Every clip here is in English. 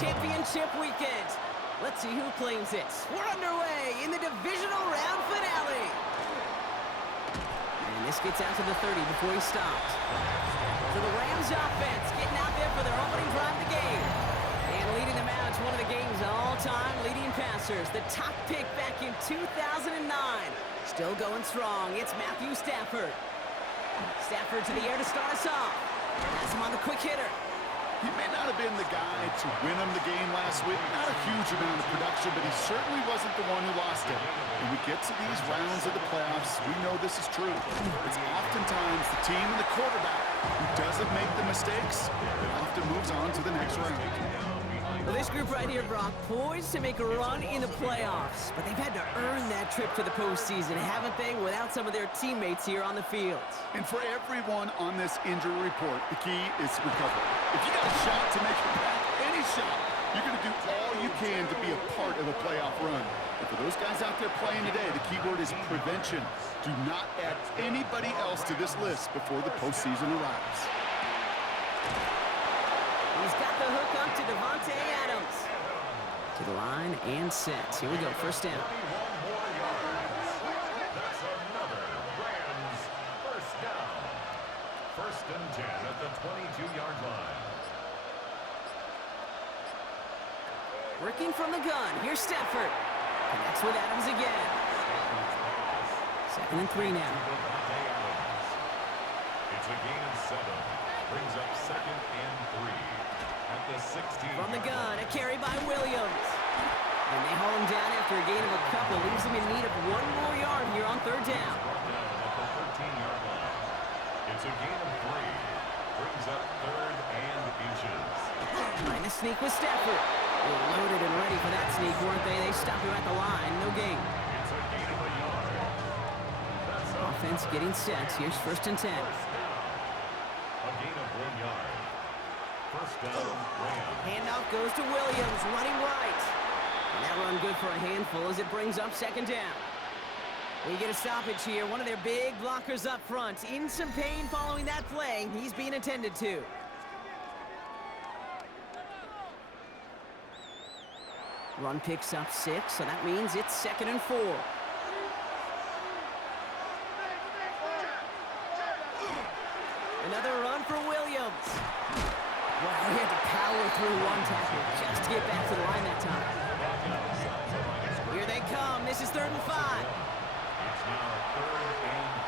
championship weekend. Let's see who claims it. We're underway in the divisional round finale. And this gets out to the 30 before he stopped. So the Rams offense getting out there for their opening drive of the game. And leading them out, one of the game's all-time leading passers. The top pick back in 2009. Still going strong. It's Matthew Stafford. Stafford to the air to start us off. Has him on the quick hitter. He may not have been the guy to win him the game last week. Not a huge amount of production, but he certainly wasn't the one who lost it. When we get to these rounds of the playoffs, we know this is true. It's oftentimes the team and the quarterback who doesn't make the mistakes that often moves on to the next round. Well, this group right here, Brock, poised to make a run in the playoffs, but they've had to earn that trip to the postseason, haven't they, without some of their teammates here on the field? And for everyone on this injury report, the key is recovery. If you got a shot to make it back, any shot, you're going to do all you can to be a part of a playoff run. And for those guys out there playing today, the key word is prevention. Do not add anybody else to this list before the postseason arrives. He's got the hook up to Devontae Adams. To the line and set. Here we go, first down. That's another Rams first down. First and 10 at the 22-yard line. Working from the gun. Here's Stafford. Connects with Adams again. 2nd and 3 now. It's a gain of 7. Brings up 2nd and 3. At the 16. From the gun, a carry by Williams. And they haul him down after a gain of a couple. Leaves him in need of 1 more yard here on 3rd down. At the 13-yard line. It's a gain of 3. Brings up 3rd and inches. Trying to sneak with Stafford. They were loaded and ready for that sneak, weren't they? They stopped him at the line. No gain. It's a gain of a yard. Offense getting set. Here's 1st and 10. A gain of 1 yard. First down, Rams. Handoff goes to Williams, running right. And that run good for a handful as it brings up 2nd down. We get a stoppage here. One of their big blockers up front. In some pain following that play. He's being attended to. Run picks up 6, so that means it's 2nd and 4. Another run for Williams. Wow, he had to power through one tackle just to get back to the line that time. Here they come. This is 3rd and 5. It's now 3rd and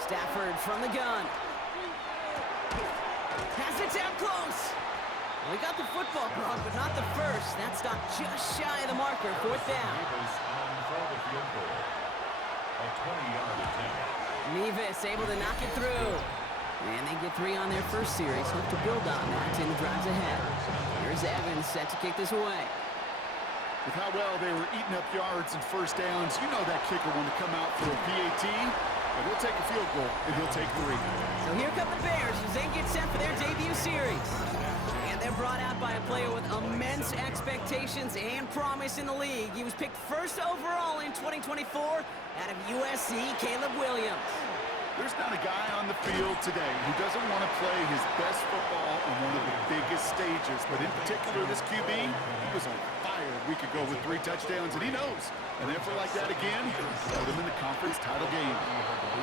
5. Stafford from the gun. Has it down close. Well, he got the football, Brock, but not the first. That stopped just shy of the marker. 4th down. For the field goal. A 20-yard attempt. Nevis able to knock it through. And they get 3 on their first series. Hope to build on that in the drives ahead. Here's Evans set to kick this away. With how well they were eating up yards and first downs, you know that kicker wanted to come out for a PAT, but he'll take a field goal, and he'll take 3. So here come the Bears as they get set for their debut series. And they're brought out by a player with immense expectations and promise in the league. He was picked 1st overall in 2024 out of USC, Caleb Williams. There's not a guy on the field today who doesn't want to play his best football on one of the biggest stages. But in particular, this QB, he was on fire a week ago with 3 touchdowns, and he knows. An effort like that again, put him in the conference title game.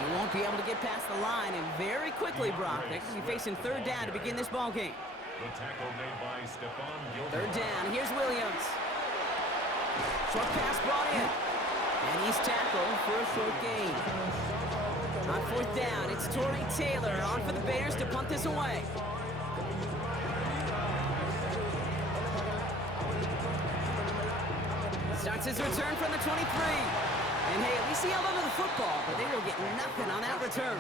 He won't be able to get past the line, and very quickly, Brock, they're going to be facing 3rd down to begin this ball game. The tackle made by Stephon Gilmore. 3rd down. Here's Williams. Short pass brought in. And he's tackled for a short gain. On 4th down, it's Torrey Taylor on for the Bears to punt this away. Starts his return from the 23. And hey, at least he held onto the football, but they will get nothing on that return.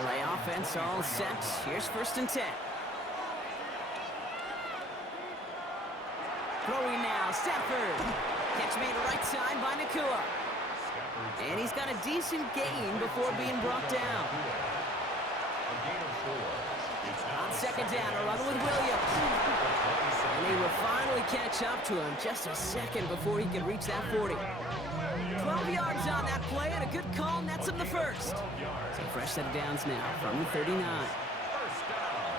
LA offense all set. Here's 1st and 10. Throwing now, Stafford. Catch made right side by Nakua. And he's got a decent gain before being brought down. A gain of 4. On 2nd down, a run with Williams. And he will finally catch up to him just a second before he can reach that 40. 12 12 yards on that play, and a good call nets him the first. So fresh set of downs now from the 39. First down.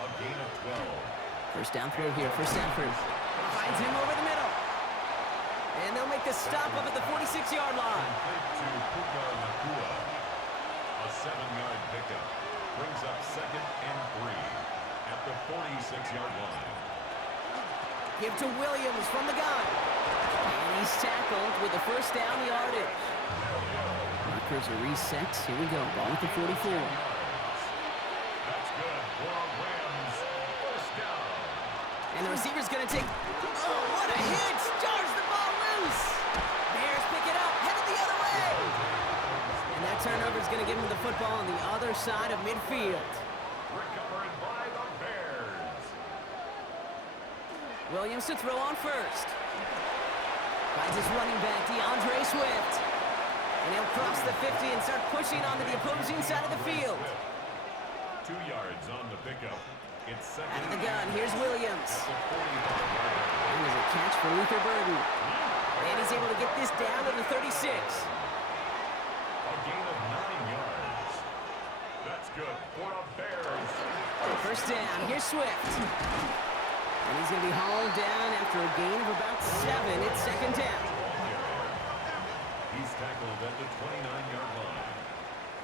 A gain of 12. First down throw here for Stafford. Finds him over the middle. And they'll make the stop up at the 46-yard line. To Puka Nakua. A 7-yard pickup. Brings up 2nd and 3 at the 46-yard line. Give to Williams from the gun. And he's tackled with the first down yardage. Markers are reset. Here we go. Ball with the 44. That's good for Rams. First down. And the receiver's going to take... Oh, what a hit! Jars the ball loose! Bears pick it up, headed the other way! And that turnover is going to give him the football on the other side of midfield. Recovered by the Bears. Williams to throw on first. Finds his running back, DeAndre Swift. And he'll cross the 50 and start pushing onto the opposing side of the field. 2 yards on the pickup. It's second. Out of the gun, here's Williams. At the 45-yard line. And there's a catch for Luther Burden. And he's able to get this down to the 36. A gain of 9 yards. That's good for the Bears. First down, here's Swift. And he's going to be hauled down after a gain of about 7. It's second down. He's tackled at the 29-yard line.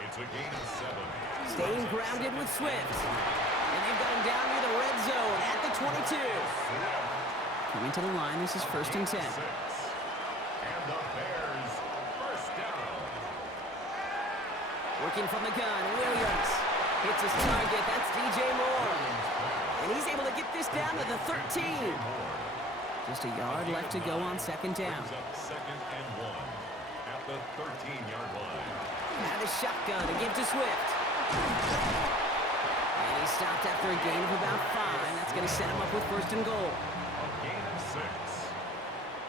It's a gain of 7. Staying grounded with Swift. And they've got him down near the red zone at the 22. Coming to the line, this is first and 10. And the Bears, first down. Working from the gun, Williams hits his target. That's DJ Moore. And he's able to get this down to the 13. Just a yard left to go on second down. Brings up 2nd and 1 at the 13-yard line. Out of shotgun to give to Swift. And he stopped after a gain of about 5. That's going to set him up with first and goal. A gain of 6.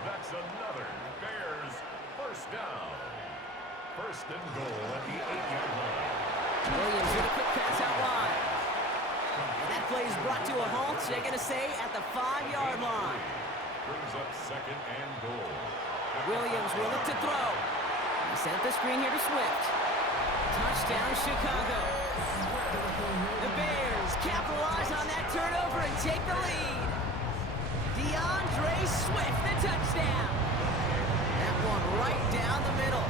That's another Bears first down. First and goal at the 8-yard line. Williams with a quick pass out wide. And that play is brought to a halt, so they're going to say at the 5-yard line. Brings up 2nd and goal. Williams will look to throw. He set up the screen here to Swift. Touchdown, Chicago. The Bears capitalize on that turnover and take the lead. DeAndre Swift, the touchdown. That one right down the middle.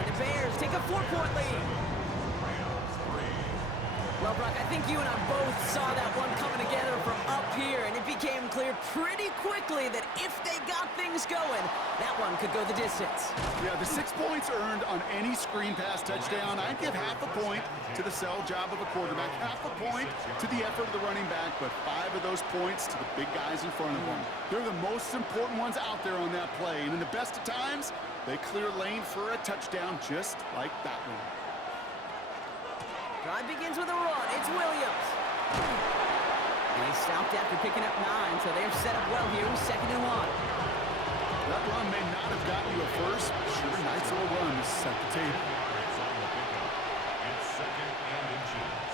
And the Bears take a 4-point lead. Well, Brock, I think you and I both saw that one coming together from up here, and it became clear pretty quickly that if they got things going, that one could go the distance. Yeah, the 6 points earned on any screen pass touchdown. I'd give half a point to the sell job of a quarterback, half a point to the effort of the running back, but 5 of those points to the big guys in front of them. They're the most important ones out there on that play, and in the best of times, they clear lane for a touchdown just like that one. Drive begins with a run. It's Williams. And he stopped after picking up 9, so they're set up well here with second and 1. That run may not have gotten you a first, but sure, nice little run to set the table. It's on the pickup. It's 2nd and inches.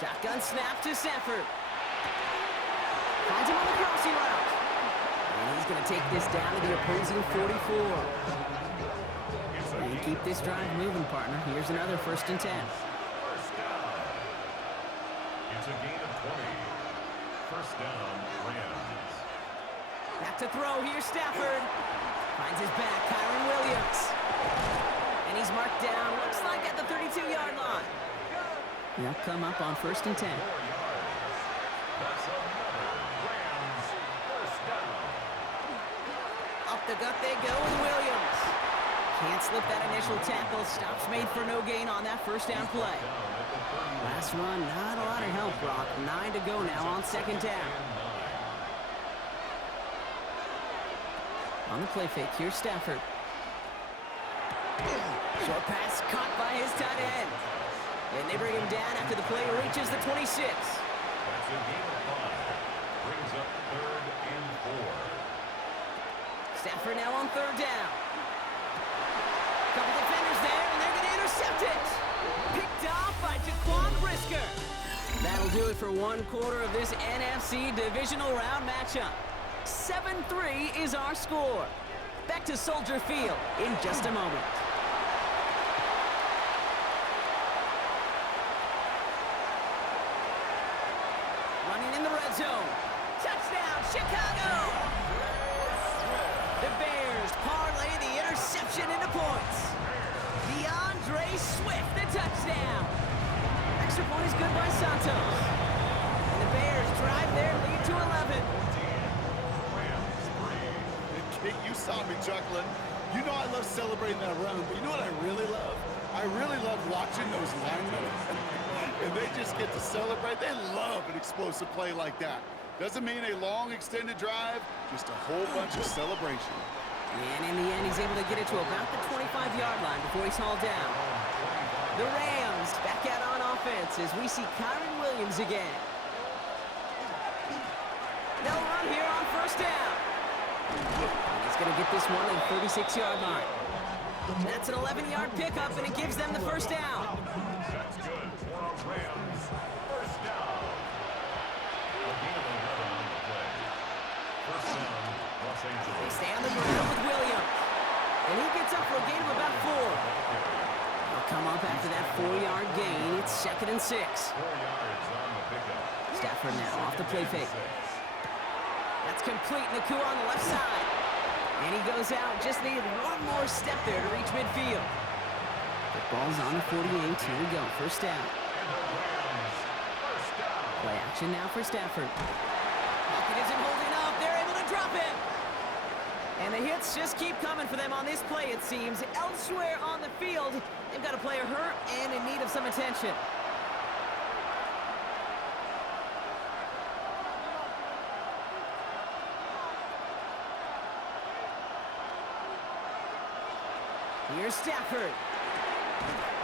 Shotgun snap to Stafford. Finds him on the crossing route. And he's going to take this down to the opposing 44. And keep this drive moving, partner. Here's another first and 10. First down. It's a gain of 20. First down, Rams. Back to throw. Here's Stafford. Finds his back, Kyron Williams. And he's marked down, looks like at the 32-yard line. They'll come up on first and 10. 4 yards. That's another Rams first down. Up the gut they go with Williams. Can't slip that initial tackle. Stops made for no gain on that first down play. Last run, not a lot of help, Brock. 9 to go now on second down. On the play fake, here's Stafford. Short pass caught by his tight end. And they bring him down after the play reaches the 26. That's a gain of 5. Brings up 3rd and 4. Stafford now on third down. Couple defenders there, and they're going to intercept it. Picked off by Jaquan Brisker. That'll do it for one quarter of this NFC divisional round matchup. 7-3 is our score. Back to Soldier Field in just a moment. Running in the red zone. Touchdown, Chicago! The Bears parlay the interception into points. DeAndre Swift, the touchdown. Extra point is good by Santos. And the Bears drive their lead to 11. Kate, you saw me chuckling. You know I love celebrating that run, but you know what I really love? I really love watching those linemen. And they just get to celebrate. They love an explosive play like that. Doesn't mean a long extended drive, just a whole bunch of celebration. And in the end, he's able to get it to about the 25-yard line before he's hauled down. The Rams back out on offense as we see Kyron Williams again. They'll run here on first down. And he's going to get this one at the 36-yard line. That's an 11-yard pickup, and it gives them the first down. That's good for a Rams first down. A gain of 11 on the play. First down, Los Angeles. They stay on the ground with Williams. And he gets up for a gain of about 4. They'll come up after that 4-yard gain. It's 2nd and 6. 4 yards on the pickup. Stafford now off the play fake. That's complete. Nakua on the left side. And he goes out. Just needed one more step there to reach midfield. The ball's on the 48. Here we go. First down. Play action now for Stafford. Pocket isn't holding up. They're able to drop it. And the hits just keep coming for them on this play, it seems. Elsewhere on the field, they've got a player hurt and in need of some attention. Here's Stafford.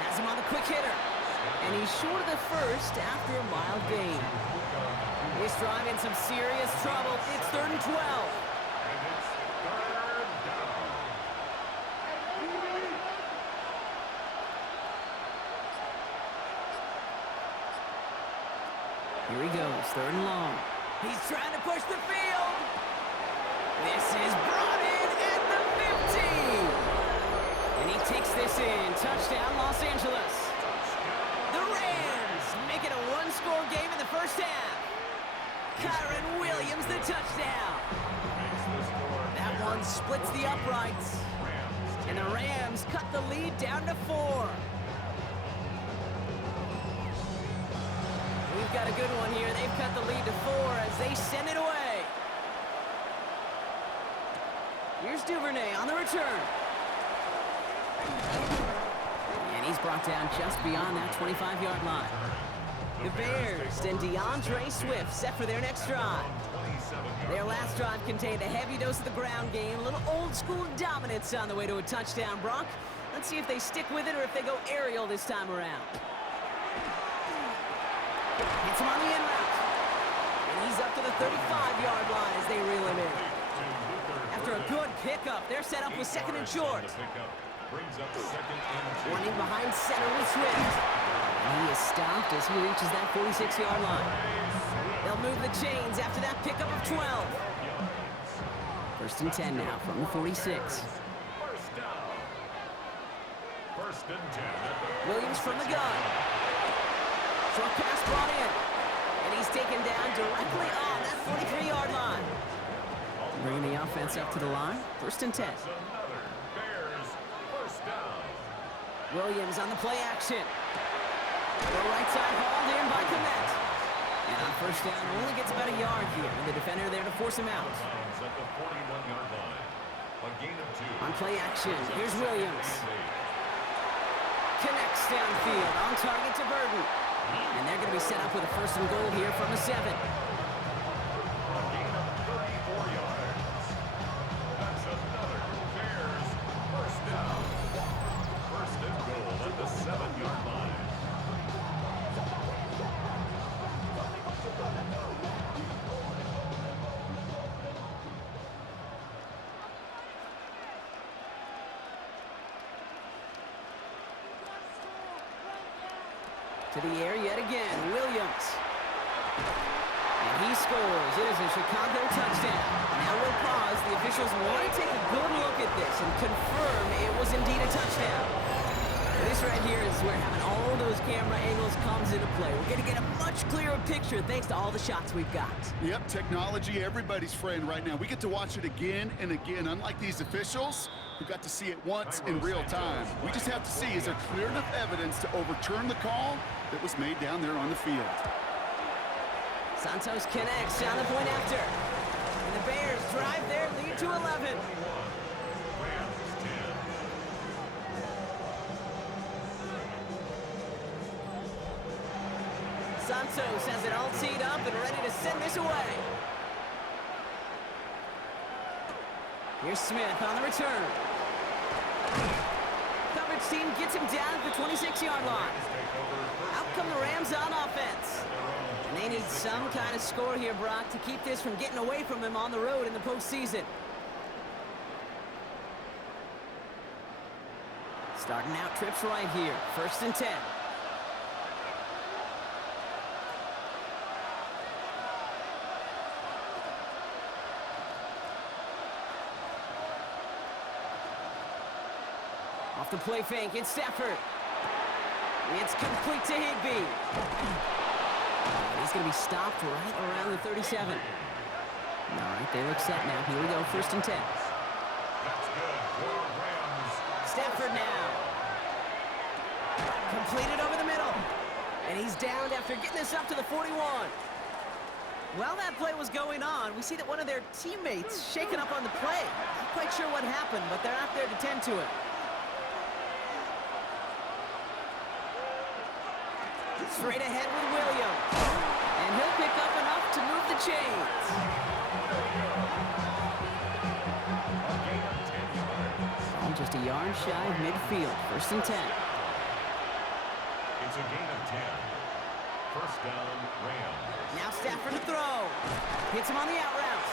Has him on the quick hitter. And he's short of the first after a mild gain. This drive in some serious trouble. It's 3rd and 12. Here he goes, 3rd and long. He's trying to push the field. This is brought in at the 50. And he takes this in. Touchdown, Los Angeles. The Rams make it a one-score game in the first half. Kyron Williams, the touchdown. That one splits the uprights. And the Rams cut the lead down to 4. We've got a good one here. They've cut the lead to 4 as they send it away. Here's Duvernay on the return. And he's brought down just beyond that 25-yard line. The Bears and DeAndre Swift set for their next drive. Their last drive contained a heavy dose of the ground game, a little old-school dominance on the way to a touchdown, Brock. Let's see if they stick with it or if they go aerial this time around. Hits him on the in route. And he's up to the 35-yard line as they reel him in. After a good pickup, they're set up with 2nd and short. Running behind center with Swift. And he is stopped as he reaches that 46-yard line. They'll move the chains after that pickup of 12. 1st and 10 now from the 46. Williams from the gun. Short pass brought in. And he's taken down directly on that 43-yard line. Bringing the offense up to the line. 1st and 10. Williams on the play action. The right side hauled in by Komet. And on first down, only gets about a yard here. And the defender there to force him out. On play action, here's Williams. Connects downfield, on target to Burton. And they're going to be set up with a 1st and goal here from the 7. To the air yet again, Williams. And he scores. It is a Chicago touchdown. Now we'll pause. The officials want to take a good look at this and confirm it was indeed a touchdown. This right here is where having all those camera angles comes into play. We're going to get a much clearer picture thanks to all the shots we've got. Yep, technology, everybody's friend right now. We get to watch it again and again. Unlike these officials, who got to see it once in real time. We just have to see, is there clear enough evidence to overturn the call that was made down there on the field? Santos connects down the point after. And the Bears drive their lead to 11. Santos has it all teed up and ready to send this away. Here's Smith on the return. Coverage team gets him down at the 26-yard line. Out come the Rams on offense. And they need some kind of score here, Brock, to keep this from getting away from them on the road in the postseason. Starting out trips right here. 1st and 10. Off the play fake, it's Stafford. It's complete to Higbee. And he's going to be stopped right around the 37. All right, they look set now. Here we go, 1st and 10. Stafford now. Completed over the middle. And he's downed after getting this up to the 41. While that play was going on, we see that one of their teammates shaken up on the play. Not quite sure what happened, but they're out there to tend to it. Straight ahead with Williams. And he'll pick up enough to move the chains. Oh, just a yard shy of midfield. 1st and 10. It's a gain of 10. 1st down, Rams. Now Stafford to throw. Hits him on the out route.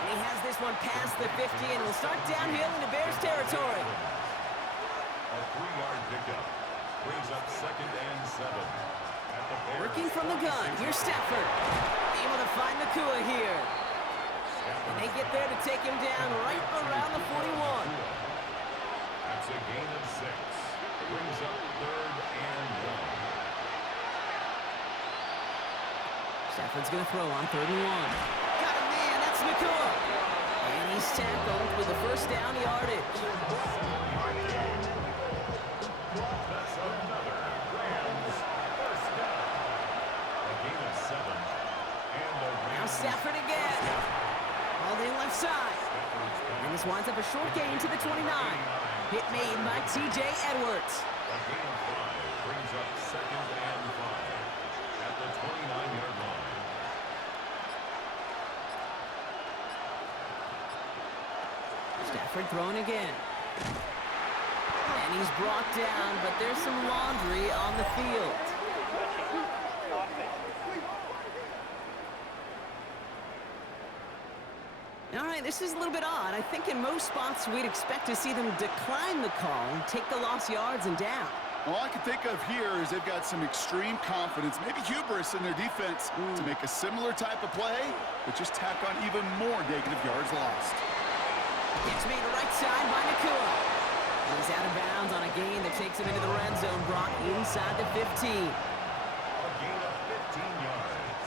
And he has this one past the 50 and will start downhill into Bears territory. A 3-yard pickup. Brings up 2nd and 7. Working from the gun. Here's Stafford. Able to find the Nakua here. And they get there to take him down right around the 41. That's a gain of 6. Brings up 3rd and 1. Stafford's going to throw on 3rd and 1. Got him, man. That's Nakua. And he's tackled with the 1st down yardage. That's another Rams 1st down. A gain of 7. And the Rams. Now Stafford again. All in left side. And this winds up a short gain to the 29. Hit made by T.J. Edwards. A gain of 5 brings up 2nd and 5 at the 29-yard line. Stafford throwing again. And he's brought down, but there's some laundry on the field. All right, this is a little bit odd. I think in most spots we'd expect to see them decline the call and take the lost yards and down. All I can think of here is they've got some extreme confidence, maybe hubris in their defense to make a similar type of play, but just tack on even more negative yards lost. It's made right side by Nakua. He's out of bounds on a gain that takes him into the red zone, Brock, inside the 15. A gain of 15 yards.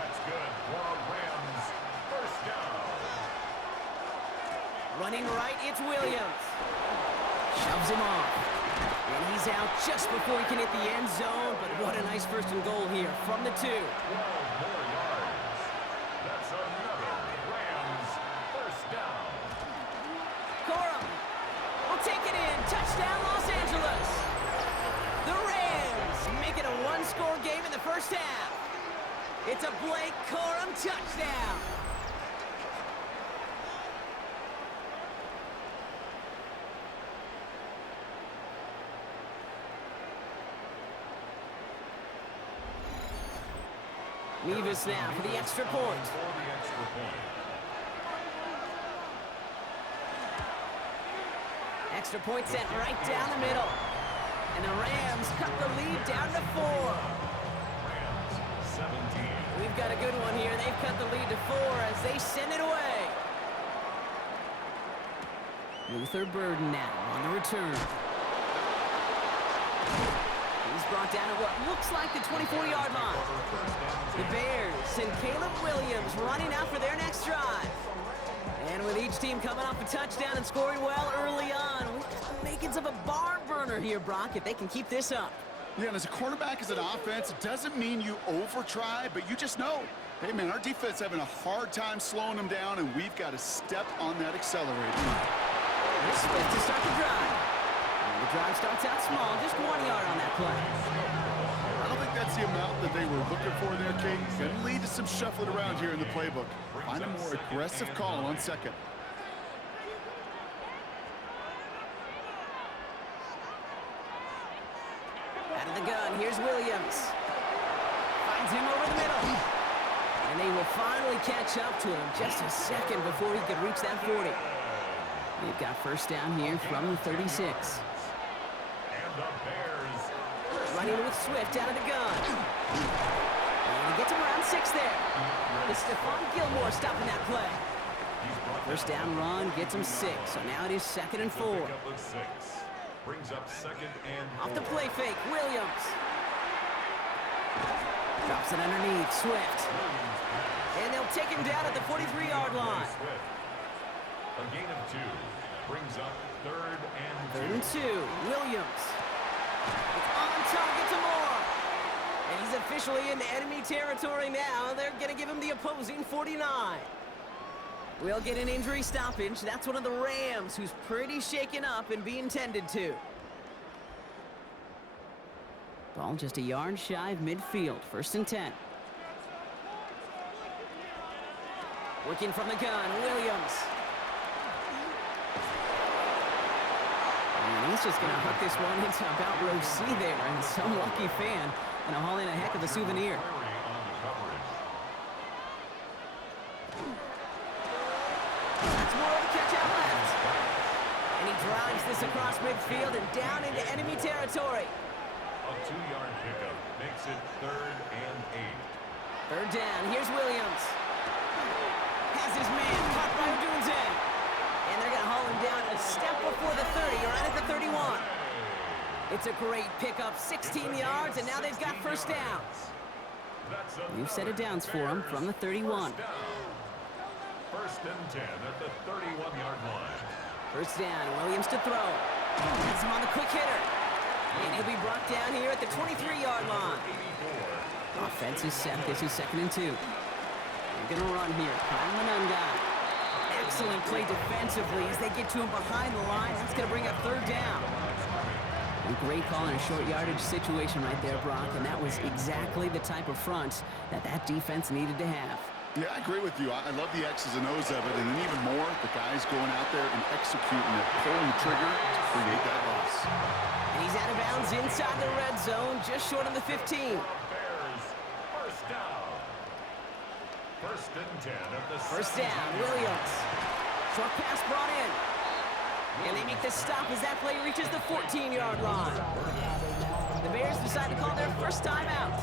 That's good for Rams. 1st down. Running right, it's Williams. Shoves him off. And he's out just before he can hit the end zone, but what a nice 1st and goal here from the 2. 12 more yards. That's another Rams 1st down. Corum will take it in. Touchdown, Los Angeles. The Rams make it a 1-score game in the 1st half. It's a Blake Corum touchdown. Nevis now for the extra point. Extra point sent right down the middle. And the Rams cut the lead down to 4. Rams 17. We've they've got a good one here. They've cut the lead to 4 as they send it away. Luther Burden now on the return. He's brought down at what looks like the 24-yard line. The Bears and Caleb Williams running out for their next drive. And with each team coming off a touchdown and scoring well early on, we've got the makings of a barn burner here, Brock, if they can keep this up. Yeah, and as a quarterback, as an offense, it doesn't mean you over-try, but you just know, hey, man, our defense having a hard time slowing them down, and we've got to step on that accelerator. Swift to start the drive. And the drive starts out small, just 1 yard on that play. I don't think that's the amount that they were looking for there, Kate. Going to lead to some shuffling around here in the playbook. Find a more aggressive call on second. Out of the gun, here's Williams. Finds him over the middle. And they will finally catch up to him just a second before he could reach that 40. They've got first down here from the 36. And the Bears Running with Swift out of the gun. And he gets him around 6 there. It's Stephon Gilmore stopping that play. First down run gets him 6. So now it is 2nd and 4. pick up with 6. Brings up 2nd and 4. Off the play fake, Williams. Drops it underneath, Swift. And they'll take him down at the 43-yard line. A gain of 2 brings up 3rd Third and and 2, Williams. It's on target to Moore. And he's officially in enemy territory now. They're going to give him the opposing 49. We'll get an injury stoppage. That's one of the Rams who's pretty shaken up and being tended to. Ball just a yard shy of midfield. 1st and 10. Working from the gun, Williams. And he's just going to hook this one into about row C there. And some lucky fan going to haul in a heck of a souvenir. That's more of a catch out left. And he drives this across midfield and down into enemy territory. A 2-yard pickup makes it 3rd and 8. Third down, here's Williams. Has his man caught by Odunze. And they're going to haul him down a step before the 30, right at the 31. It's a great pickup, 16 yards, and now they've got first down. We've set it downs for him from the 31. First and 10 at the 31-yard line. First down, Williams to throw. Gets him on the quick hitter. And he'll be brought down here at the 23-yard line. Offense is set. This is 2nd and 2. They're going to run here. Kyle Manunga. Excellent play defensively as they get to him behind the line. That's going to bring up 3rd down. A great call in a short yardage situation right there, Brock. And that was exactly the type of front that defense needed to have. Yeah, I agree with you. I love the X's and O's of it. And then even more, the guys going out there and executing it, pulling the trigger to create that loss. And he's out of bounds inside the red zone, just short of the 15. Bears, first down. First and 10 at the First down, Williams. Short pass brought in. And they make the stop as that play reaches the 14-yard line. The Bears decide to call their first timeout.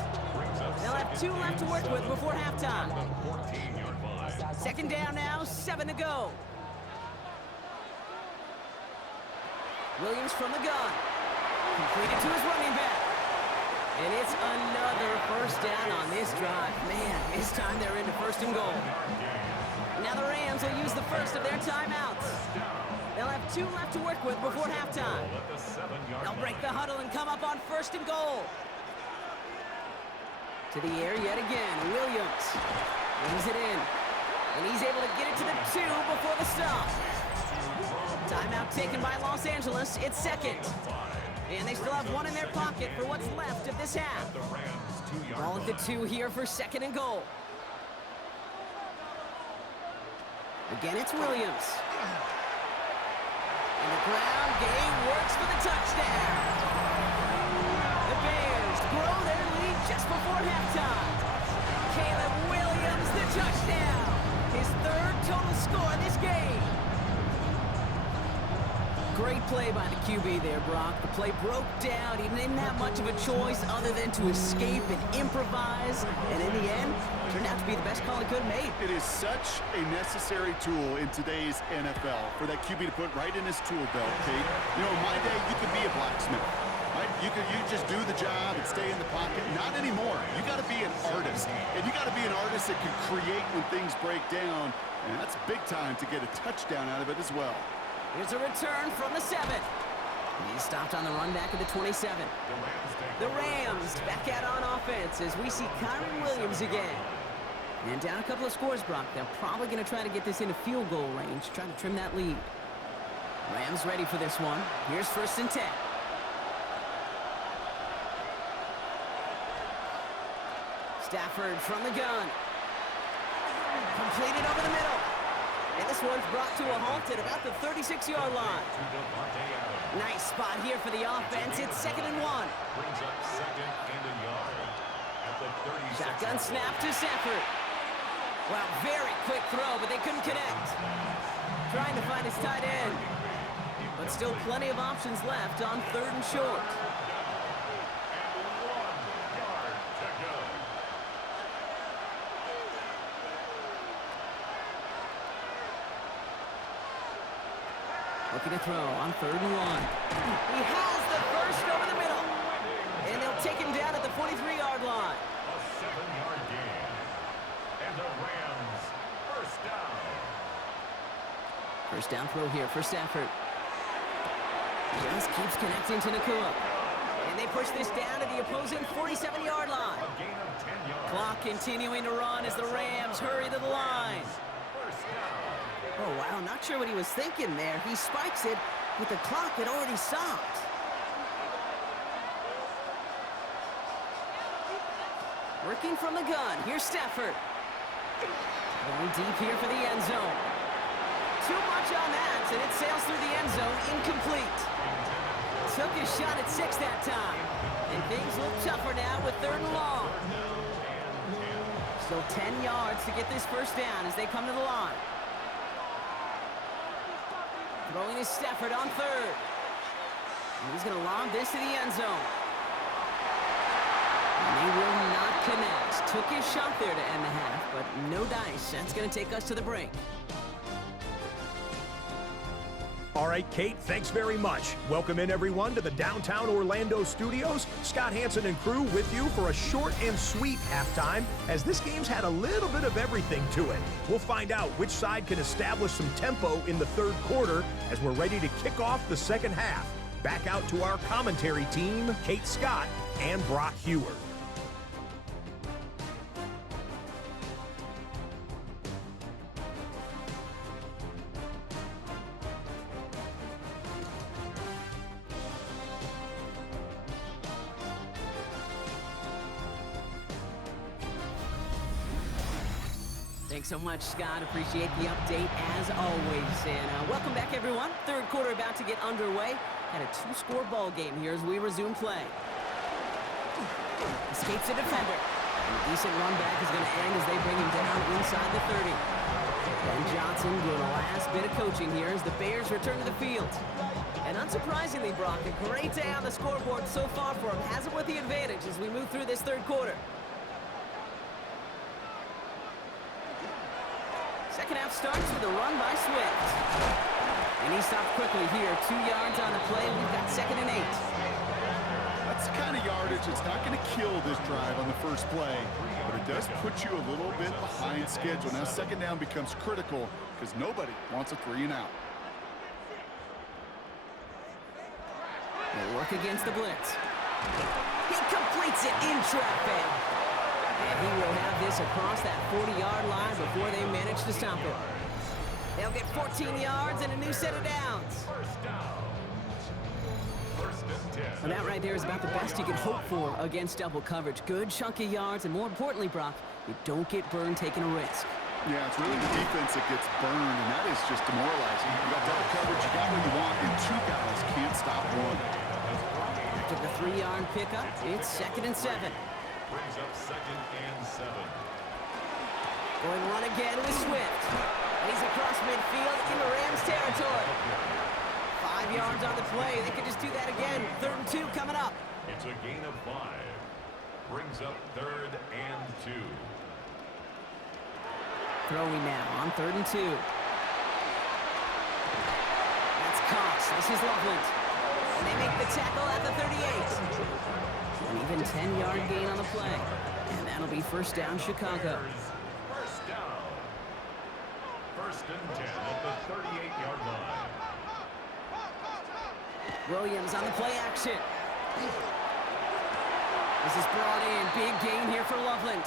They'll have 2 left to work with before halftime. 14-yard line. Second down now, 7 to go. Williams from the gun. Completed to his running back. And it's another first down on this drive. Man, this time they're into 1st and goal. Now the Rams will use the first of their timeouts. They'll have 2 left to work with before halftime. They'll break the huddle and come up on 1st and goal. To the air yet again, Williams brings it in. And he's able to get it to the 2 before the stop. Timeout taken by Los Angeles. It's 2nd. And they still have 1 in their pocket for what's left of this half. Ball at the 2 here for 2nd and goal. Again, it's Williams. And the ground game works for the touchdown. The Bears grow their lead just before halftime. Caleb Williams, the touchdown. His 3rd total score in this game. Great play by the QB there, Brock. The play broke down. He didn't have much of a choice other than to escape and improvise. And in the end, turned out to be the best call he could have made. It is such a necessary tool in today's NFL for that QB to put right in his tool belt, Kate. You know, in my day, you could be a blacksmith. Right? You just do the job and stay in the pocket. Not anymore. You got to be an artist. And you got to be an artist that can create when things break down. And that's big time to get a touchdown out of it as well. Here's a return from the 7. He stopped on the run back at the 27. The Rams back out on offense as we see Kyron Williams again. And down a couple of scores, Brock. They're probably going to try to get this into field goal range, try to trim that lead. Rams ready for this one. Here's 1st and 10. Stafford from the gun. Completed over the middle. And this one's brought to a halt at about the 36-yard line. Nice spot here for the offense. It's 2nd and 1. Brings up 2nd and a yard at the 36. Shotgun snap to Stafford. Well, very quick throw, but they couldn't connect. Trying to find his tight end. But still plenty of options left on 3rd and short. Looking to throw on 3rd and 1. He has the first over the middle. And they'll take him down at the 43-yard line. A 7-yard gain. And the Rams first down. First down throw here for Stafford. Just keeps connecting to Nakua. And they push this down to the opposing 47-yard line. A gain of 10 yards. Clock continuing to run as the Rams hurry to the line. First down. Oh, wow, not sure what he was thinking there. He spikes it, but the clock had already stopped. Working from the gun. Here's Stafford. Going deep here for the end zone. Too much on that, and it sails through the end zone, incomplete. Took his shot at 6 that time. And things look tougher now with 3rd and long. Still 10 yards to get this first down as they come to the line. Throwing is Stafford on 3rd. And he's going to lob this to the end zone. And they will not connect. Took his shot there to end the half, but no dice. That's going to take us to the break. All right, Kate, thanks very much. Welcome in, everyone, to the downtown Orlando studios. Scott Hansen and crew with you for a short and sweet halftime, as this game's had a little bit of everything to it. We'll find out which side can establish some tempo in the 3rd quarter as we're ready to kick off the 2nd half. Back out to our commentary team, Kate Scott and Brock Hewer. Thanks so much, Scott. Appreciate the update as always. And welcome back, everyone. 3rd quarter about to get underway. Had a 2-score ball game here as we resume play. Escapes a defender. And a decent run back is going to end as they bring him down inside the 30. Ben Johnson doing the last bit of coaching here as the Bears return to the field. And unsurprisingly, Brock, a great day on the scoreboard so far for him. Has it with the advantage as we move through this 3rd quarter. Second half starts with a run by Swift. And he stopped quickly here. 2 yards on the play. We've got 2nd and 8. That's the kind of yardage that's not going to kill this drive on the first play, but it does put you a little bit behind schedule. Now 2nd down becomes critical because nobody wants a 3 and out. They work against the blitz. He completes it in traffic. And he will have this across that 40-yard line before they manage to stop it. They'll get 14 yards and a new set of downs. And that right there is about the best you can hope for against double coverage. Good chunky yards, and more importantly, Brock, you don't get burned taking a risk. Yeah, it's really the defense that gets burned, and that is just demoralizing. You got double coverage, you got what you want, and 2 guys can't stop one. After the 3-yard pickup, it's 2nd and 7. Brings up 2nd and 7. Going to run again with Swift. And he's across midfield in the Rams territory. 5 yards on the play. They could just do that again. 3rd and 2 coming up. It's a gain of 5. Brings up 3rd and 2. Throwing now on 3rd and 2. That's Cox. This is Loveland. And they make the tackle at the 38. An even 10-yard gain on the play. And that'll be 1st down, Chicago. First down. 1st and 10 at the 38-yard line. Williams on the play action. This is brought in. Big gain here for Loveland.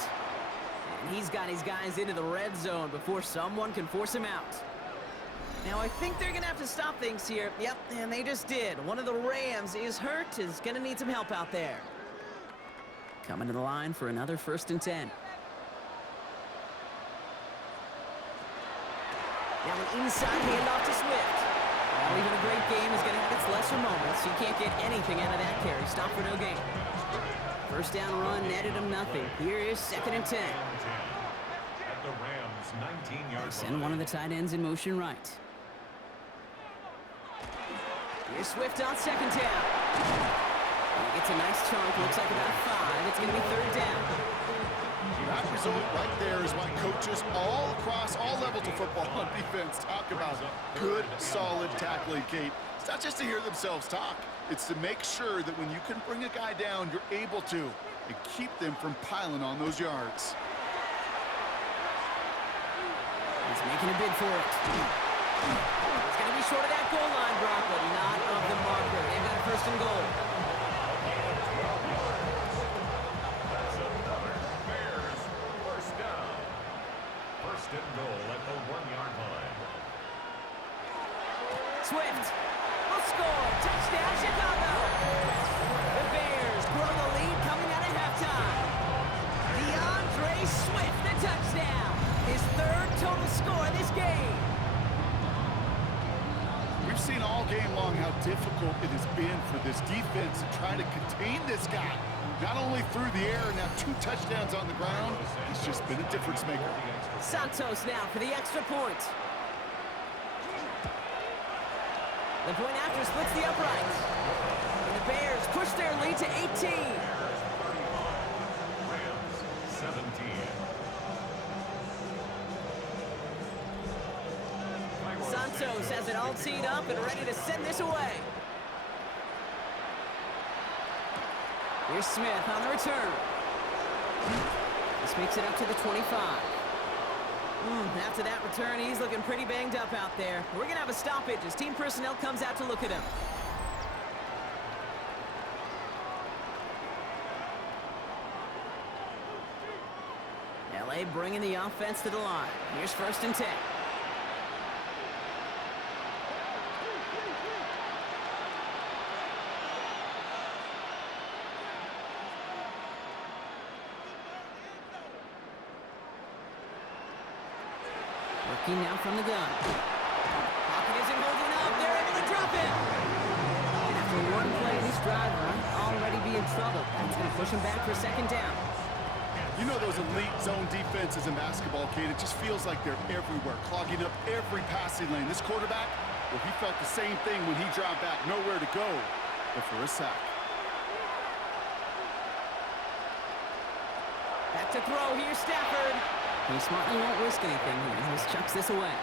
And he's got his guys into the red zone before someone can force him out. Now, I think they're going to have to stop things here. Yep, and they just did. One of the Rams is hurt, is going to need some help out there. Coming to the line for another 1st and 10. Now an inside handoff to Swift. Well, even a great game is going to have its lesser moments. You can't get anything out of that carry. Stop for no gain. 1st down run, netted him nothing. Here is 2nd and 10. At the Rams' 19-yard line. Send one of the tight ends in motion right. Here's Swift on 2nd down. He gets a nice chunk. Looks like about 5. It's going to be 3rd down. That result right there is why coaches all across all levels of football on defense talk about good, solid tackling, Kate. It's not just to hear themselves talk. It's to make sure that when you can bring a guy down, you're able to, and keep them from piling on those yards. He's making a bid for it. It's going to be short of that goal line, Brock, but not of the marker. They've got a 1st and goal. Bears, 1st down. 1st and goal at the 1-yard line. Swift will score. Touchdown, Chicago. The Bears grow the lead coming out of halftime. DeAndre Swift, the touchdown. His 3rd total score this game. We've seen all game long how difficult it has been for this defense to try to contain this guy. Not only through the air, now 2 touchdowns on the ground. He's just been a difference maker. Santos now for the extra point. The point after splits the upright. And the Bears push their lead to 18. Rams, 17. Santos has it all teed up and ready to send this away. Here's Smith on the return. This makes it up to the 25. After that return, he's looking pretty banged up out there. We're going to have a stoppage as team personnel comes out to look at him. LA bringing the offense to the line. Here's 1st and 10. Working now from the gun. Pocket isn't holding up. They're able to drop him. And after one play, this drive might already be in trouble. That's going to push him back for 2nd down. You know those elite zone defenses in basketball, Kate, it just feels like they're everywhere, clogging up every passing lane. This quarterback, well, he felt the same thing when he dropped back, nowhere to go but for a sack. Back to throw. Here's Stafford. He smartly won't risk anything here. He just chucks this away.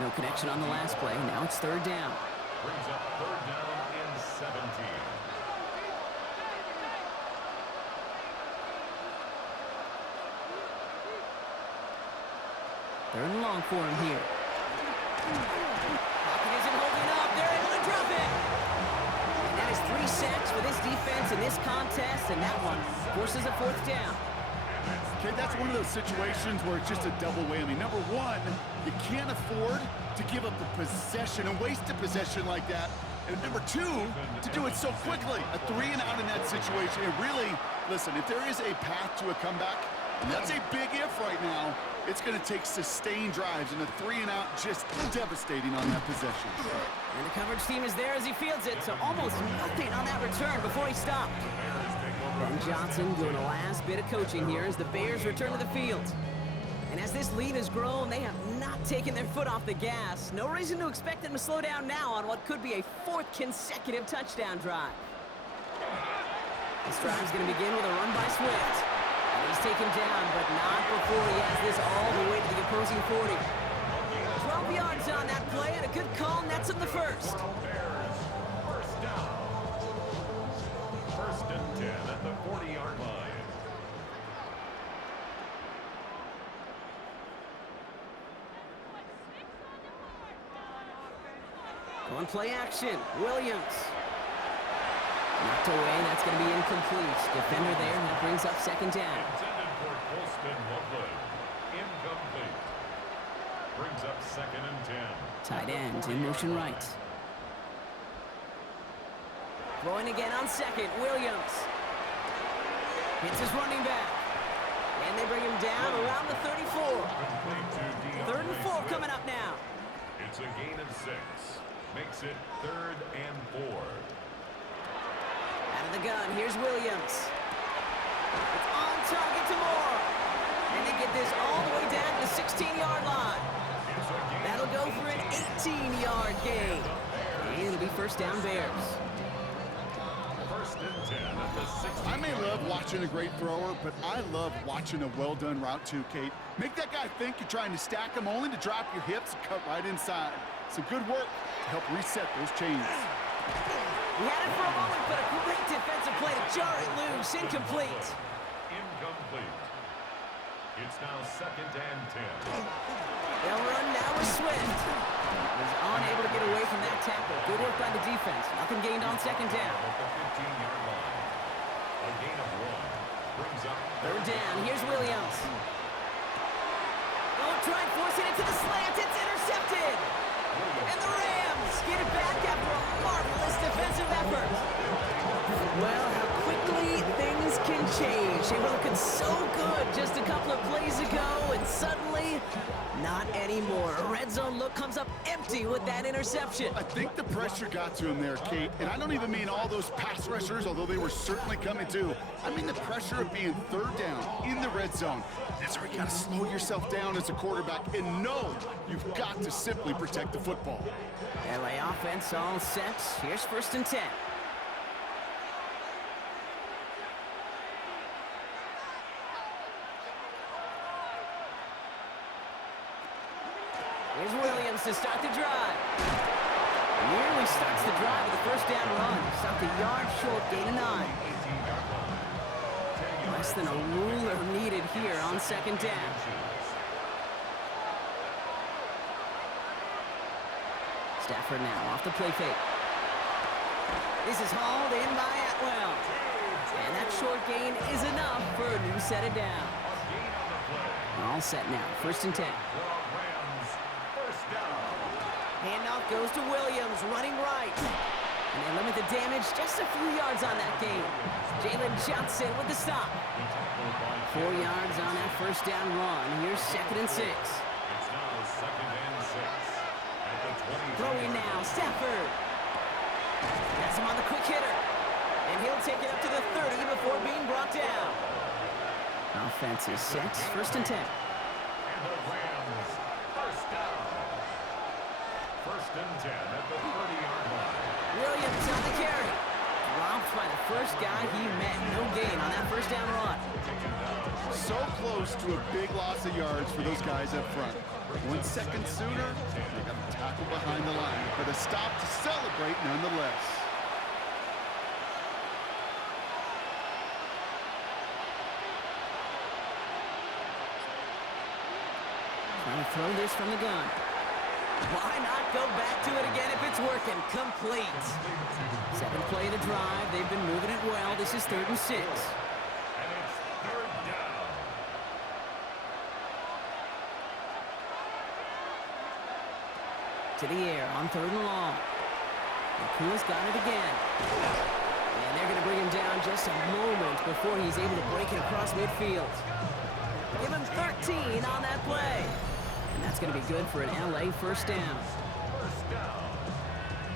No connection on the last play. Now it's 3rd down. Brings up 3rd down in 17. 3rd and long for him here. Pocket isn't holding up. They're able to drop it. And that is 3 sacks for this defense in this contest, and that one forces a 4th down. Okay, that's one of those situations where it's just a double whammy. Number one, you can't afford to give up the possession and waste a possession like that. And number 2, to do it so quickly. A 3 and out in that situation. It really, listen, if there is a path to a comeback, and that's a big if right now, it's going to take sustained drives, and a 3 and out just devastating on that possession. And the coverage team is there as he fields it, so almost nothing on that return before he stopped. Ben Johnson doing the last bit of coaching here as the Bears return to the field. And as this lead has grown, they have not taken their foot off the gas. No reason to expect them to slow down now on what could be a 4th consecutive touchdown drive. This drive is going to begin with a run by Swift. And he's taken down, but not before he has this all the way to the opposing 40. 12 yards on that play, and a good call nets him the first. Bears, first down. First and 10 at the 40-yard line. On play action, Williams. Knocked away, that's going to be incomplete. Defender there, that brings up second down. Intended for Colston Loveland. Incomplete. Brings up second and 10. Tight end in motion right. Throwing again on second, Williams. Hits his running back. And they bring him down around the 34. Third and 4 coming up now. It's a gain of 6. Makes it 3rd and 4. Out of the gun, here's Williams. It's on target to Moore. And they get this all the way down to the 16-yard line. That'll go for an 18-yard gain. And it'll be first down Bears. First and 10 at the 16. I may love watching a great thrower, but I love watching a well-done route too, Kate. Make that guy think you're trying to stack him only to drop your hips and cut right inside. Some good work to help reset those chains. He had it for a moment, but a great defensive play to jar it loose. Incomplete. Incomplete. It's now second and 10. They'll run now with Swift. Was unable to get away from that tackle. Good work by the defense. Nothing gained on second down. At the 15-yard line. A gain of 1. Brings up Third down. Here's Williams. Oh, try and force it into the slant. It's intercepted. And the Rams get it back after a marvelous defensive effort. Well, how quickly things can change. They were looking so good just a couple of plays ago, and suddenly, not anymore. A red zone look comes up empty with that interception. I think the pressure got to him there, Kate. And I don't even mean all those pass rushers, although they were certainly coming too. I mean the pressure of being third down in the red zone. That's where you got to slow yourself down as a quarterback and know you've got to simply protect the football. LA offense all set. Here's first and 10. Here's Williams to start the drive. Nearly starts the drive with a first down run. Stopped a yard short, gain of 9. Less than a ruler needed here on second down. Stafford now off the play fake. This is hauled in by Atwell. And that short gain is enough for a new set of downs. All set now, first and 10. Handoff goes to Williams, running right. And they limit the damage just a few yards on that game. Jalen Johnson with the stop. 4 yards on that first down run. Here's second and 6. It's now second and 6. At the 20. Throwing now, Stafford. That's him on the quick hitter. And he'll take it up to the 30 before being brought down. Offense is set, first and 10. And the Rams, first down. First and 10 at the 30-yard line. Williams on the carry. Dropped by the first guy he met. No gain on that first down run. So close to a big loss of yards for those guys up front. 1 second sooner, they got a tackle behind the line, but a stop to celebrate nonetheless. Trying to throw this from the gun. Why not go back to it again if it's working? Complete. 7th play of the drive. They've been moving it well. This is 3rd and 6. And it's third down. To the air on 3rd and long. Nakua's got it again. And they're going to bring him down just a moment before he's able to break it across midfield. Give him 13 on that play. And that's going to be good for an LA first down. First down.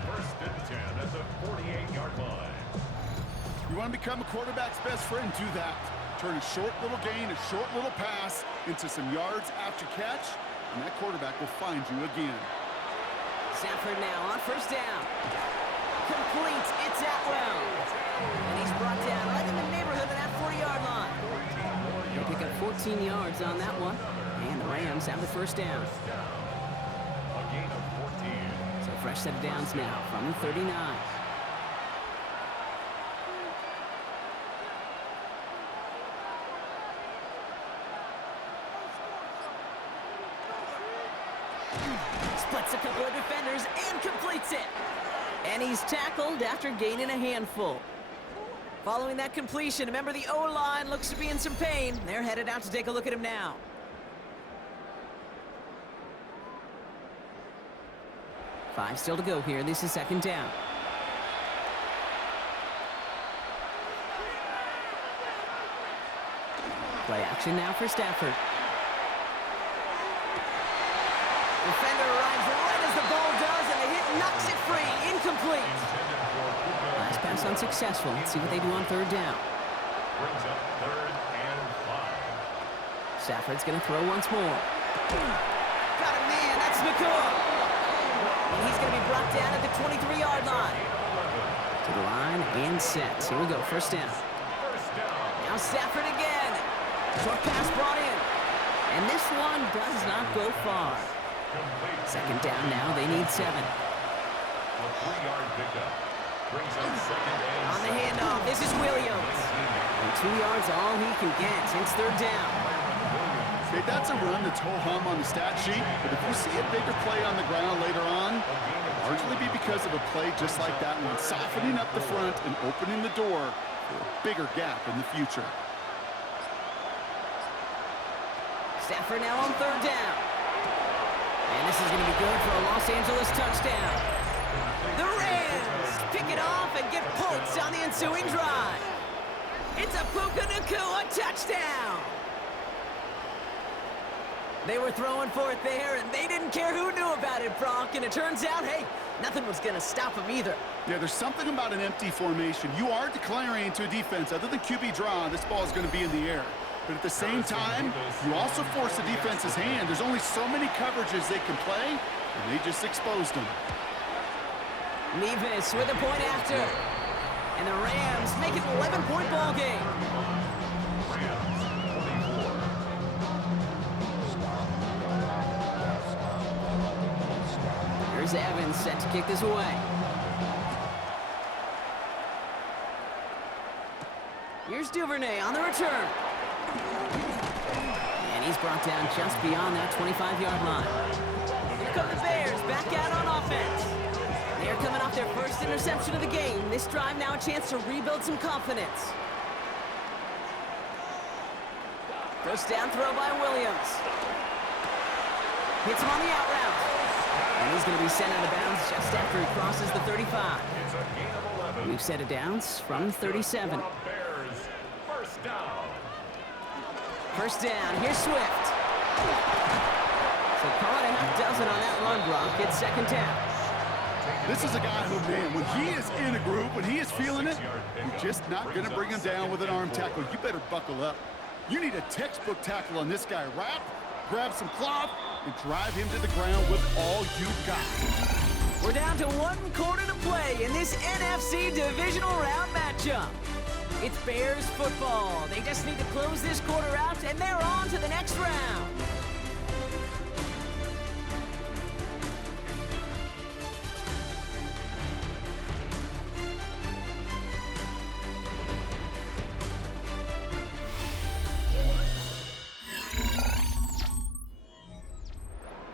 First and 10 at the 48-yard line. You want to become a quarterback's best friend? Do that. Turn a short little gain, a short little pass into some yards after catch, and that quarterback will find you again. Stafford now on first down. Complete. It's Atwell. And he's brought down right in the neighborhood of that 40-yard line. They pick up 14 yards on that one. And the Rams have the first down. A gain of 14. So fresh set of downs now from the 39. Splits a couple of defenders and completes it. And he's tackled after gaining a handful. Following that completion, remember the O-line looks to be in some pain. They're headed out to take a look at him now. Five still to go here. This is second down. Play action now for Stafford. Defender arrives right as the ball does, and the hit knocks it free. Incomplete. Last pass unsuccessful. Let's see what they do on third down. Brings up 3rd and 5. Stafford's going to throw once more. Got a man. That's McCoy. And he's going to be brought down at the 23-yard line. To the line and set. Here we go. First down. Now Stafford again. Short pass brought in. And this one does not go far. Second down now. They need 7. A 3-yard pickup. Brings up 2nd and On the handoff, this is Williams. And 2 yards all he can get. It's third down. Okay, that's a run that's ho-hum on the stat sheet, but if you see a bigger play on the ground later on, it'll largely be because of a play just like that one, softening up the front and opening the door for a bigger gap in the future. Stafford now on third down. And this is going to be good for a Los Angeles touchdown. The Rams pick it off and get points on the ensuing drive. It's a Puka Nacua touchdown. They were throwing for it there, and they didn't care who knew about it, Brock. And it turns out, hey, nothing was going to stop them either. Yeah, there's something about an empty formation. You are declaring to a defense, other than QB draw, this ball is going to be in the air. But at the same time, you also force the defense's hand. There's only so many coverages they can play, and they just exposed them. Nevis with a point after. And the Rams make it an 11-point ball game. Here's Evans set to kick this away. Here's Duvernay on the return. And he's brought down just beyond that 25-yard line. Here come the Bears back out on offense. They're coming off their first interception of the game. This drive now a chance to rebuild some confidence. First down throw by Williams. Hits him on the out route. And he's going to be sent out of bounds just after he crosses the 35. It's a gain of 11. We've set it downs from 37. Bears, first down. First down, here's Swift. So call it a half dozen on that run block. It's second down. This is a guy who, man, when he is in a group, when he is feeling it, you're just not going to bring him down with an arm tackle. You better buckle up. You need a textbook tackle on this guy. Wrap, grab some cloth, and drive him to the ground with all you got. We're down to 1 quarter to play in this NFC divisional round matchup. It's Bears football. They just need to close this quarter out, and they're on to the next round.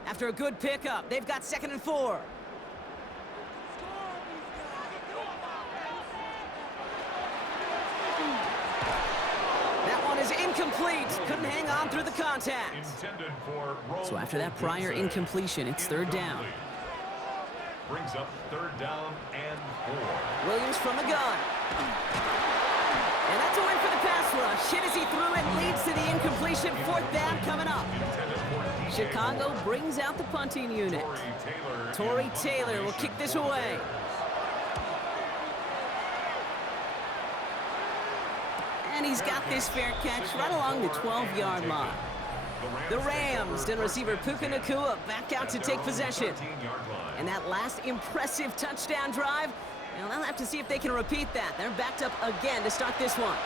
After a good pickup, they've got 2nd and 4. That one is incomplete. Couldn't hang on through the contact. So after that prior incompletion, it's third down. Brings up 3rd down and 4. Williams from the gun. And that's a win for the pass rush. Hit as he threw it, leads to the incompletion. 4th down coming up. Chicago brings out the punting unit. Torrey Taylor will kick this away. And he's got this fair catch right along the 12-yard line. The Rams and receiver Puka Nacua back out to take possession. And that last impressive touchdown drive, well, they'll have to see if they can repeat that. They're backed up again to start this one.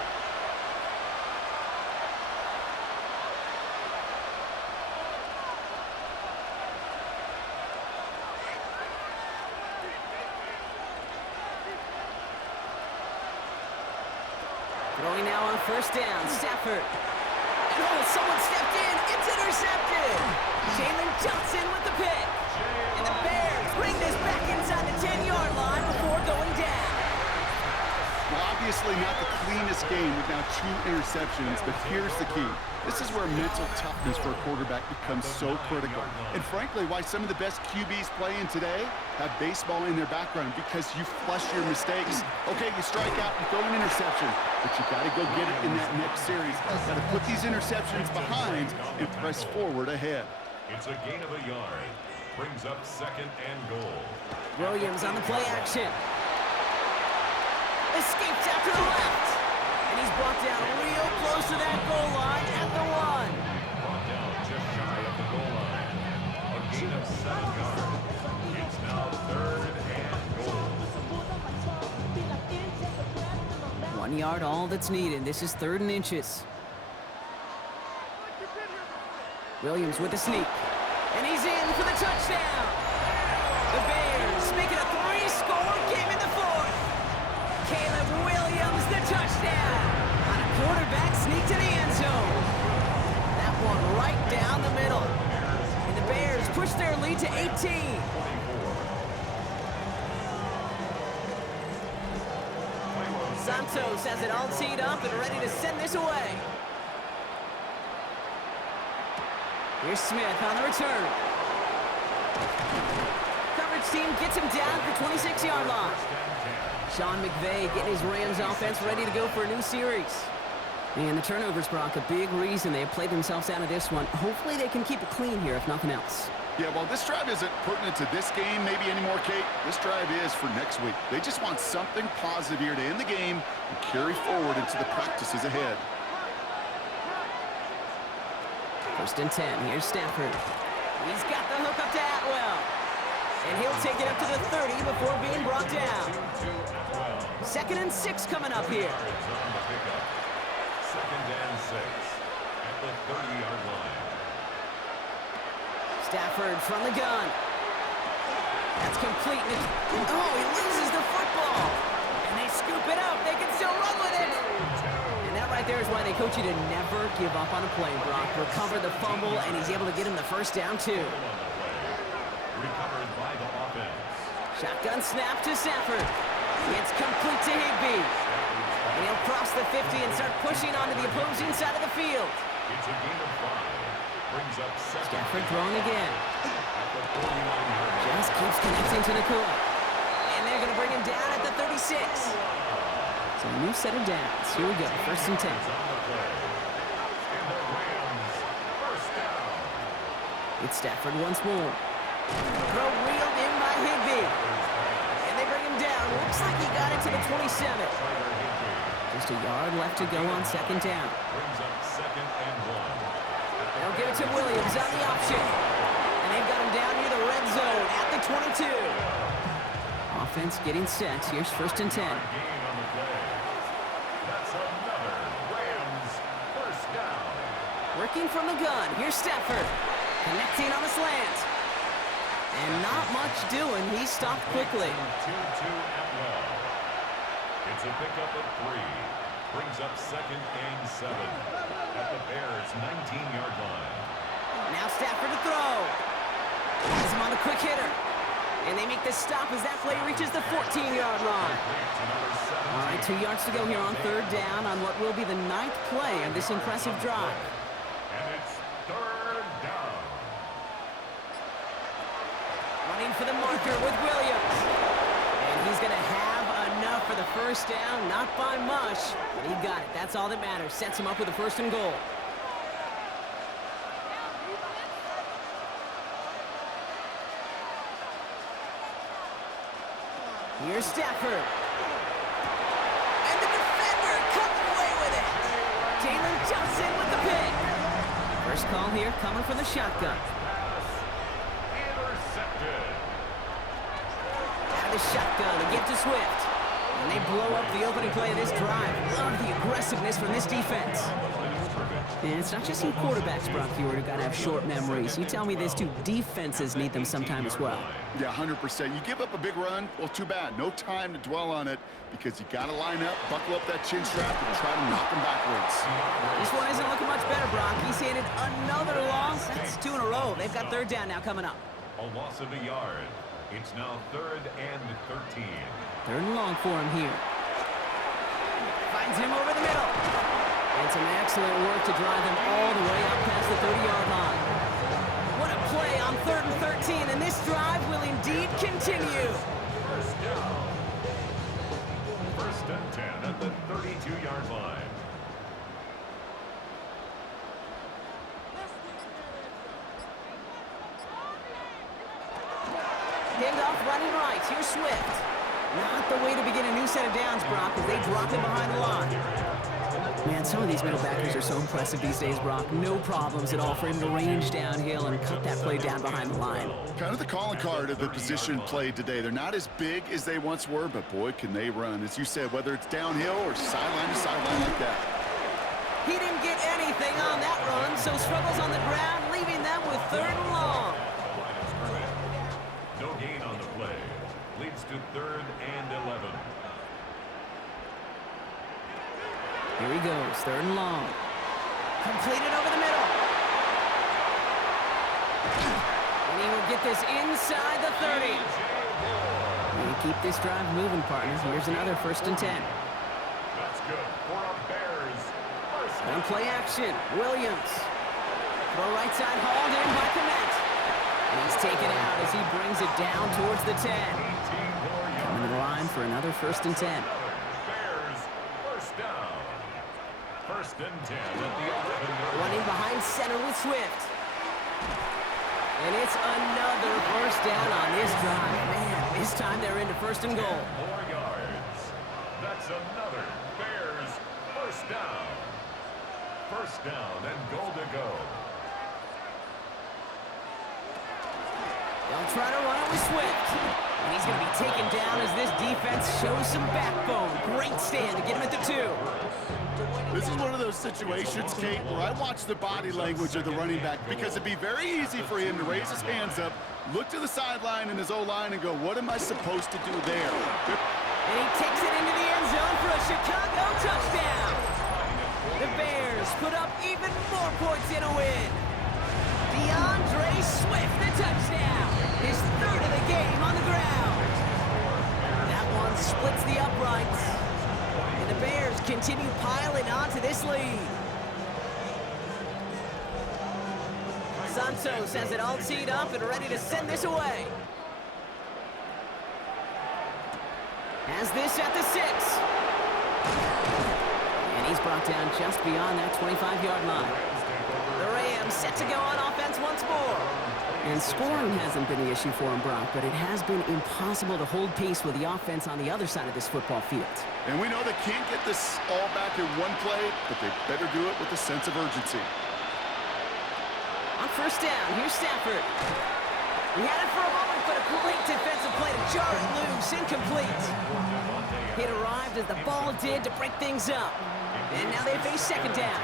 Throwing now on first down, Stafford. And oh, someone stepped in. It's intercepted. Jalen Johnson with the pick. And the Bears bring this back inside the 10-yard line before going down. Well, obviously not the cleanest game with now 2 interceptions, but here's the key. This is where mental toughness for a quarterback becomes so critical. And frankly, why some of the best QBs playing today have baseball in their background, because you flush your mistakes. Okay, you strike out, you throw an interception, but you got to go get it in that next series. Got to put these interceptions behind and press forward ahead. It's a gain of a yard. Brings up second and goal. Williams on the play action. Escapes out to the left. And he's brought down real close to that goal line at the 1. Brought down just shy of the goal line. A gain of 7 yards. It's now third and goal. 1 yard, all that's needed. This is 3rd and inches. Williams with the sneak. And he's in for the touchdown. The Bears make it a 3-score game in the 4th. Caleb Williams, the touchdown. On a quarterback sneak to the end zone. That one right down the middle. And the Bears push their lead to 18. Santos has it all teed up and ready to send this away. Here's Smith on the return. Coverage team gets him down at the 26-yard line. Sean McVay getting his Rams offense ready to go for a new series. And the turnovers, Brock, a big reason they have played themselves out of this one. Hopefully they can keep it clean here, if nothing else. Yeah, well, this drive isn't pertinent to this game maybe anymore, Kate. This drive is for next week. They just want something positive here to end the game and carry forward into the practices ahead. 1st and 10. Here's Stafford. He's got the hook up to Atwell. And he'll take it up to the 30 before being brought down. 2nd and 6 coming up here. 2nd and 6 at the 30-yard line. Stafford from the gun. That's complete. Oh, he loses the football. And they scoop it up. They can still run with it. And that right there is why they coach you to never give up on a play, Brock. Recover the fumble, and he's able to get him the first down, too. Recovered by the offense. Shotgun snap to Stafford. It's complete to Higbee. And he'll cross the 50 and start pushing onto the opposing side of the field. It's a gain of 5. Brings up second. Stafford throwing again. At the 49-yard line. Just keeps connecting to Nacua. And they're going to bring him down at the 36. So a new set of downs. Here we go, 1st and 10. On the play. And the Rams first down. It's Stafford once more. Throw reeled in by Higbee. And they bring him down. Looks like he got it to the 27. Just a yard left to go on 2nd down. Brings up 2nd and 1. They'll give it to Williams on the option. And they've got him down near the red zone at the 22. Offense getting set. Here's 1st and 10. Gain on the play. That's another Rams first down. Working from the gun. Here's Stafford. Connecting on the slant. And not much doing. He stopped quickly. 2-2 Atwell. It's a pickup of 3. Brings up 2nd and 7 at the Bears' 19-yard line. Now Stafford to throw. Has him on the quick hitter. And they make the stop as that play reaches the 14-yard line. All right, 2 yards to go here on 3rd down on what will be the 9th play of this impressive drive. And it's 3rd down. Running for the marker with Williams. And he's going to have enough for the first down. Not by much, but he got it. That's all that matters. Sets him up with a 1st and goal. Here's Stafford. And the defender comes away with it. Jalen jumps in with the pick. First call here coming from the shotgun. Intercepted. Out of the shotgun, they get to Swift. And they blow up the opening play of this drive. Love the aggressiveness from this defense. And it's not just you quarterbacks, Brock Hewitt, who got to have short memories. You tell me this too, defenses need them sometime as well. Yeah, 100%. You give up a big run, well, too bad. No time to dwell on it because you got to line up, buckle up that chin strap, and try to knock them backwards. This one isn't looking much better, Brock. He's handed another loss. That's 2 in a row. They've got third down now coming up. A loss of a yard. It's now 3rd and 13. Third and long for him here. Finds him over the middle. And some excellent work to drive them all the way up past the 30-yard line. What a play on 3rd and 13, and this drive will indeed continue. First down. 1st and 10 at the 32-yard line. Handoff running right. Here's Swift. Not the way to begin a new set of downs, Brock, as they drop him behind the line. Man, some of these middle backers are so impressive these days, Brock. No problems at all for him to range downhill and cut that play down behind the line. Kind of the calling card of the position played today. They're not as big as they once were, but boy, can they run. As you said, whether it's downhill or sideline to sideline like that. He didn't get anything on that run, so struggles on the ground, leaving them with 3rd and long. No gain on the play. Leads to 3rd and 11. Here he goes, 3rd and long. Completed over the middle. And he will get this inside the 30. And keep this drive moving, partner. Here's another 1st and 10. That's good for a Bears. On play action, Williams. Throw right side, hauled in by Komet. And he's taken out as he brings it down towards the 10. Coming to the line for another 1st and 10. Bears, 1st down. 1st and 10 at the 11-yard line. Running behind center with Swift. And it's another 1st down on this drive. Man, this time they're into 1st and goal. 4 yards. That's another Bears 1st down. 1st down and goal to go. They'll try to run it with Swift. And he's going to be taken down as this defense shows some backbone. Great stand to get him at the 2. This is one of those situations, Kate, where I watch the body language of the running back because it'd be very easy for him to raise his hands up, look to the sideline in his O-line and go, what am I supposed to do there? And he takes it into the end zone for a Chicago touchdown. The Bears put up even more points in a win. DeAndre Swift, the touchdown. His 3rd of the game on the ground. That one splits the uprights. And the Bears continue piling onto this lead. Santos has it all teed up and ready to send this away. Has this at the 6. And he's brought down just beyond that 25-yard line. The Rams set to go on offense once more. And scoring hasn't been the issue for him, Brock, but it has been impossible to hold pace with the offense on the other side of this football field. And we know they can't get this all back in one play, but they better do it with a sense of urgency. On 1st down, here's Stafford. He had it for a moment, but a great defensive play to jar it loose, incomplete. It arrived as the ball did to break things up. And now they face 2nd down.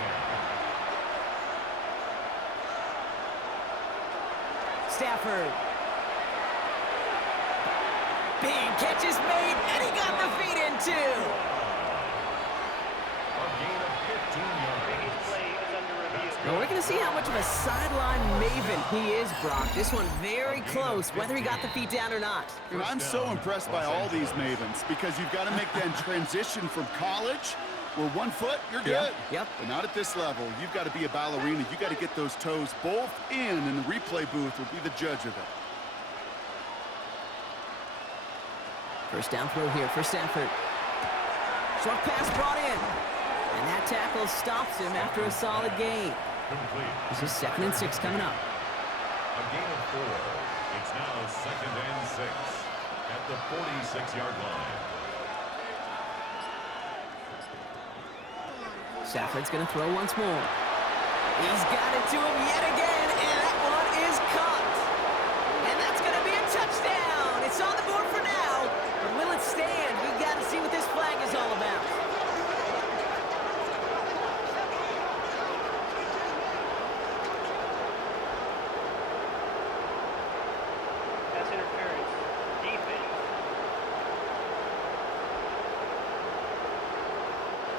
Stafford. Big catch is made, and he got the feet in too. A gain of 15 yards. Now we're going to see how much of a sideline maven he is, Brock. This one very close, whether he got the feet down or not. And I'm so impressed by all these mavens because you've got to make that transition from college where 1 foot, you're good. Yep. But not at this level. You've got to be a ballerina. You've got to get those toes both in, and the replay booth will be the judge of it. 1st down throw here for Stafford. Short pass brought in. And that tackle stops him after a solid gain. Complete. This is 2nd and 6 coming up. A gain of 4. It's now 2nd and 6 at the 46-yard line. Stafford's going to throw once more. He's got it to him yet again, and that one is caught. And that's going to be a touchdown. It's on the board for now, but will it stand? We've got to see what this flag is all about. That's interference. Defense.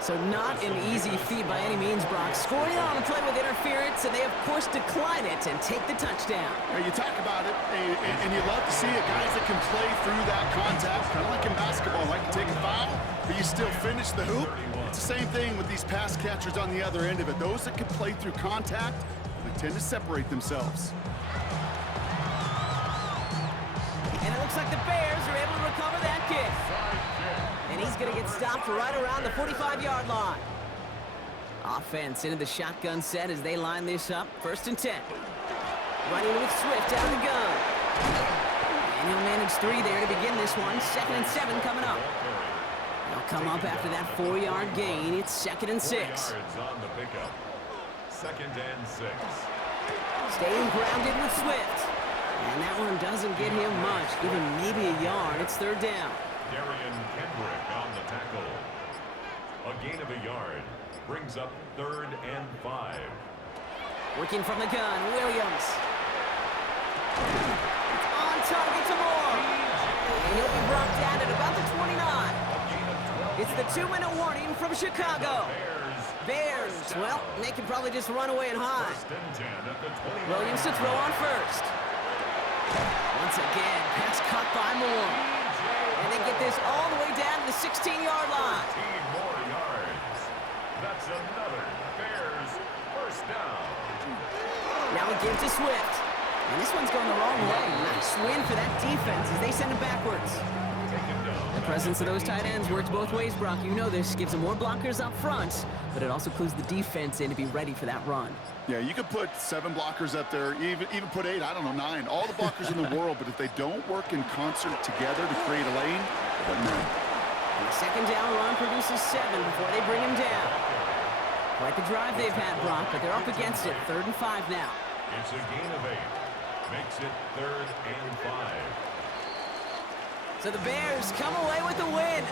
So not an easy feat by any means, Brock. Scoring on a play with interference, and they, of course, decline it and take the touchdown. You talk about it, and you love to see it, guys that can play through that contact, kind of like in basketball, like to take a foul, but you still finish the hoop. It's the same thing with these pass catchers on the other end of it. Those that can play through contact, they tend to separate themselves. And it looks like the Bears are able to recover that kick. And he's going to get stopped right around the 45-yard line. Offense into the shotgun set as they line this up. 1st and 10. Running with Swift out of the gun. And he'll manage 3 there to begin this one. 2nd and 7 coming up. They'll come up after that 4-yard gain. It's 2nd and 6. 4 yards on the pickup. 2nd and 6. Staying grounded with Swift. And that one doesn't get him much. Give him maybe a yard. It's 3rd down. Darian Kendrick on the tackle. A gain of a yard brings up 3rd and 5. Working from the gun, Williams. It's on target to Moore. And he'll be brought down at about the 29. It's the 2-minute warning from Chicago. Bears, well, they can probably just run away and hide. Williams to throw on first. Once again, pass caught by Moore. And they get this all the way down to the 16-yard line. 15 more yards. That's another Bears first down. Now we give to Swift. And this one's going the wrong way. Nice win for that defense as they send it backwards. The presence of those tight ends works both ways, Brock. You know this. Gives them more blockers up front, but it also clues the defense in to be ready for that run. Yeah, you could put 7 blockers up there, even put 8, I don't know, 9. All the blockers in the world, but if they don't work in concert together to create a lane, it doesn't matter. And the 2nd down run produces 7 before they bring him down. Quite the drive they've had, Brock, but they're up against it. 3rd and 5 now. It's a gain of 8. Makes it 3rd and 5. So the Bears come away with the win.